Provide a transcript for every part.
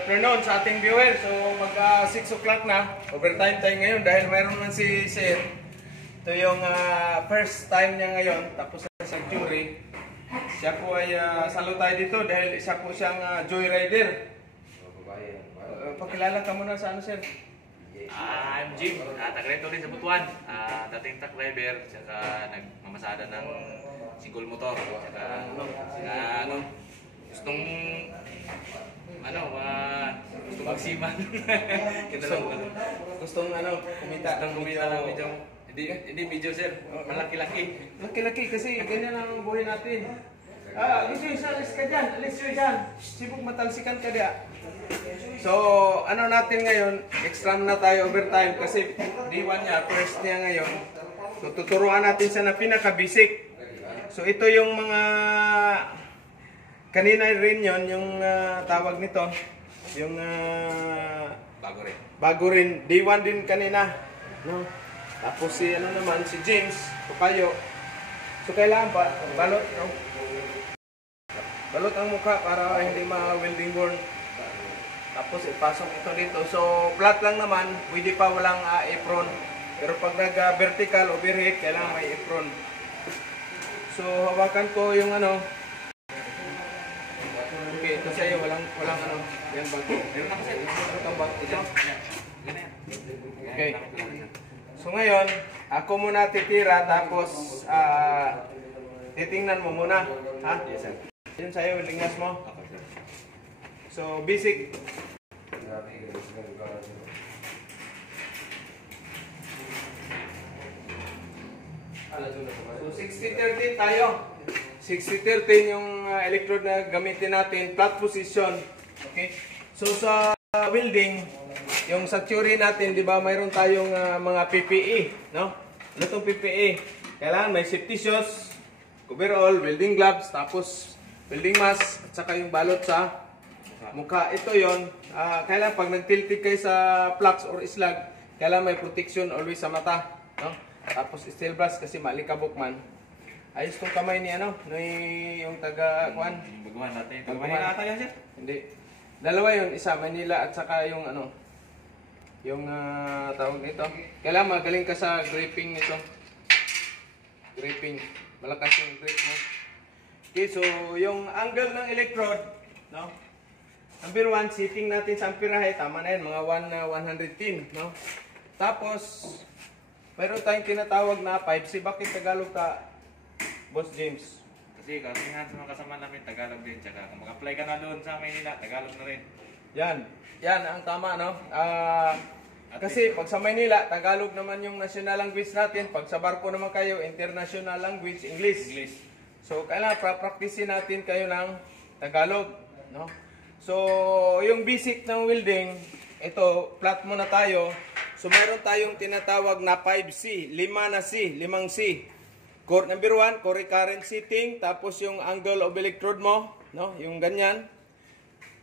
afternoon sa ating viewer. So mag 6 o'clock na. Overtime tayo ngayon dahil mayroon man si Sir. Ito yung first time niya ngayon. Tapos sa jury. Siya po ay salo tayo dito dahil isa po siyang joyrider. Pakilala ka muna sa ano, Sir? I'm Jim, taga-rento rin sa Butuan. Dating truck driver, saka nagmamasada ng single motor. Saka gustong magsiman. Gustong kumita ng medyo. Hindi medyo, sir. Malaki-laki. Laki-laki kasi ganyan ang buhay natin. Alis ka dyan. Sibuk matalsikan ka diya. So, natin ngayon, extra na tayo overtime kasi D1 niya, first niya ngayon. So, tuturuan natin siya na pinaka-basic. So, ito yung mga, kanina rin yon yung tawag nito, yung bago rin, D1 din kanina. No? Tapos si James, Tukayo. So, kailangan ba, balot, no? Balot ang mukha para hindi ma-welding burn. Tapos ipasok ito dito. So flat lang naman, pwede pa walang apron. Pero pag nag-vertical overhead, kailangan may apron. So hawakan ko yung okay, ito sa'yo, walang yan bag. Ito. Okay. So ngayon, ako muna titira tapos titingnan mo muna. Ha? Yes, sir. Yun sa'yo, lingas mo. So, basic. So, 60-13 tayo. 60-13 yung electrode na gamitin natin. Flat position. Okay? So, sa welding, yung sa theory natin, di ba, mayroon tayong mga PPE. No? Ano itong PPE? Kailangan may safety shoes, coverall, welding gloves, tapos welding mask, at saka yung balot sa mukha. Ito yon. Kailangan pag nagtiltig kayo sa flux or slag, kailangan may protection always sa mata. No? Tapos steel brush kasi malikabok man. Ayos tong kamay ni yung taga-kuan. Baguhan natin. Baguhan ata yan, sir? Hindi. Dalawa yun. Isa, Manila at saka yung yung tawag nito. Kailangan magaling ka sa gripping nito. Gripping. Malakas yung grip mo. Okay, so yung angle ng electrode, no? Number 1, setting natin sa amperahe, tama na yan, mga 110, no? Tapos, mayroon tayong tinatawag na 5C. Bakit Tagalog ka, Boss James? Kasi kasihan sa mga kasama namin, Tagalog din. Tsaka kung mag-apply ka na doon sa Maynila, Tagalog na rin. Yan ang tama, no? Kasi pag sa Maynila, Tagalog naman yung national language natin. Pag sa barko naman kayo, international language, English. So, kailangan practicein natin kayo ng Tagalog, no? So, yung basic ng welding, ito, flat muna tayo. So, mayroon tayong tinatawag na 5C, 5 C. Number 1, core current setting, tapos yung angle of electrode mo, no? Yung ganyan.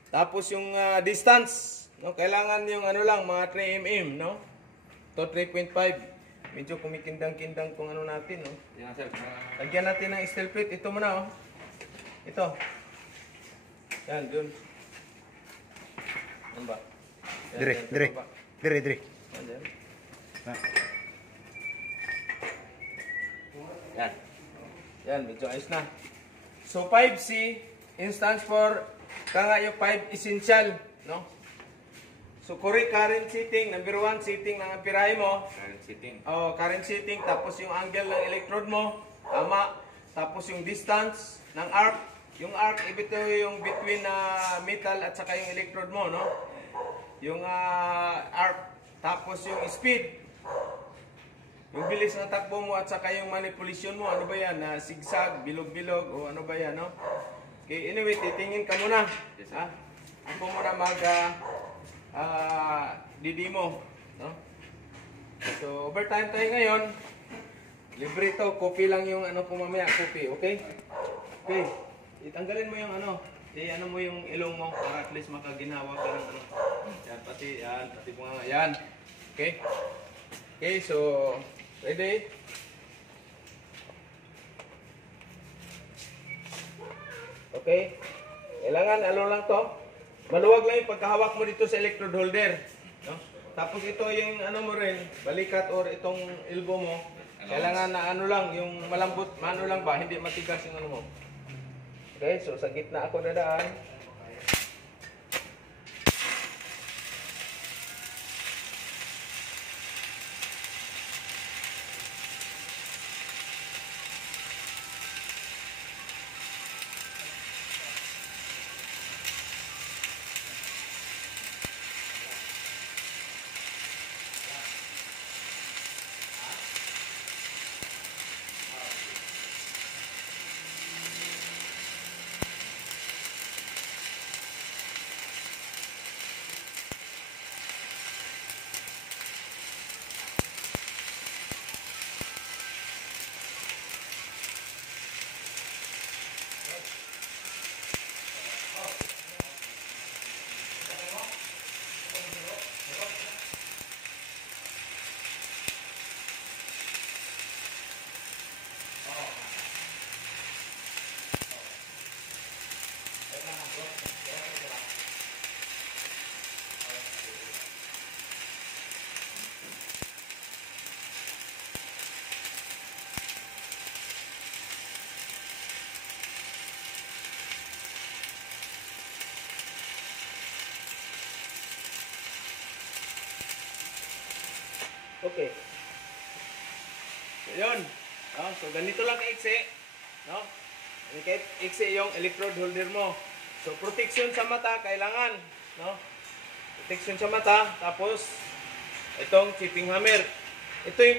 Tapos yung distance, no? Kailangan yung mga 3 mm, no? To 3.5. Medyo kumikindang-kindang kung natin, no? Yan, sir. Lagyan natin ng steel plate. Ito muna, oh. Ito. Yan, dun. Yan ba? Dire. Yan, medyo ayos na. So, 5C, stands for, yung 5 essential, no? So, current setting, number 1, setting ng amperahe mo. Current setting. Current setting, tapos yung angle ng electrode mo, tama. Tapos yung distance ng arc. Yung arc, ito yung between metal at saka yung electrode mo, no? Yung arc. Tapos yung speed. Yung bilis ng takbo mo at saka yung manipulation mo, ano ba yan? Zigzag, bilog-bilog, o ano ba yan, no? Okay, anyway, titingin ka muna. Yes, ha? Ako muna didimo, no? So, overtime tayo ngayon. Libre to, coffee lang yung ko mamaya, coffee, okay? Okay, itanggalin mo yung mo yung ilong mo para at least makaginawa ka ng pati mo nga, yan. Okay? Okay, so, ready? Okay? Kailangan lang to. maluwag lang yung pagkahawak mo dito sa electrode holder. No? Tapos ito yung ano mo rin, balikat or itong elbow mo. Kailangan na ano lang, yung malambot, ano lang ba, hindi matigas yung ano mo. Okay, so sa gitna ako dadaan. Okay. So, yun. No? So, ganito lang kaiksi. No? Iksi yung electrode holder mo. So, protection sa mata, kailangan. No? Protection sa mata. Tapos, itong chipping hammer. Ito yung